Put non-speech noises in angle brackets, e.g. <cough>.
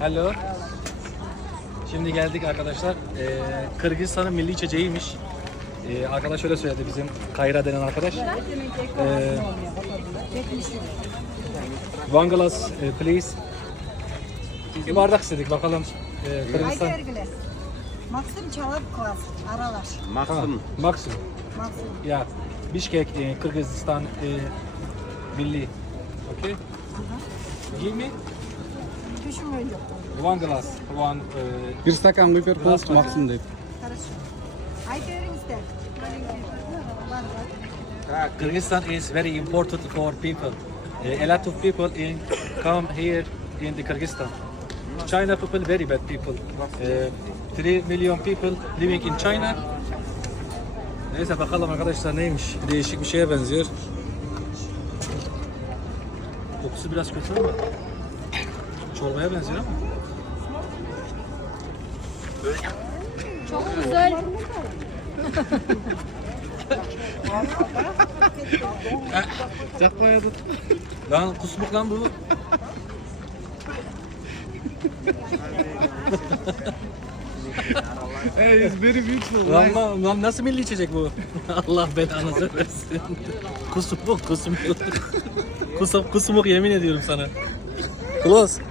Hello. Şimdi geldik arkadaşlar. Ee, Kırgızistan'ın milli içeceğiymiş. Ee, arkadaş öyle söyledi bizim Kayra denen arkadaş. Ee, one glass e, please. Bir bardak istedik bakalım. Ee, Kırgızistan. Maksim çalap klas. Aralar. Ha, maksimum. Maksim. Ya Bişkek, e, Kırgızistan e, milli. Okay. Give me Düşün önce. one glass, one e, Bir stakan biber Biraz kost maksimum değil. Хорошо. Aygergiler. Kyrgyzstan is very important for people. Uh, a lot of people in come here in the Kyrgyzstan. China people very bad people. Uh, 3 million people living in China. Neyse bakalım arkadaşlar neymiş. Değişik bir şeye benziyor. Kokusu biraz kötü ama çorbaya benziyor ama. Çok güzel. <laughs> Yapmayalım. Lan kusmuk lan bu. Hey, it's very beautiful. Lan, lan, lan nasıl milli içecek bu? <laughs> Allah belanızı versin. kusmuk kusmuk. <laughs> kusmuk kusmuk yemin ediyorum sana. Close.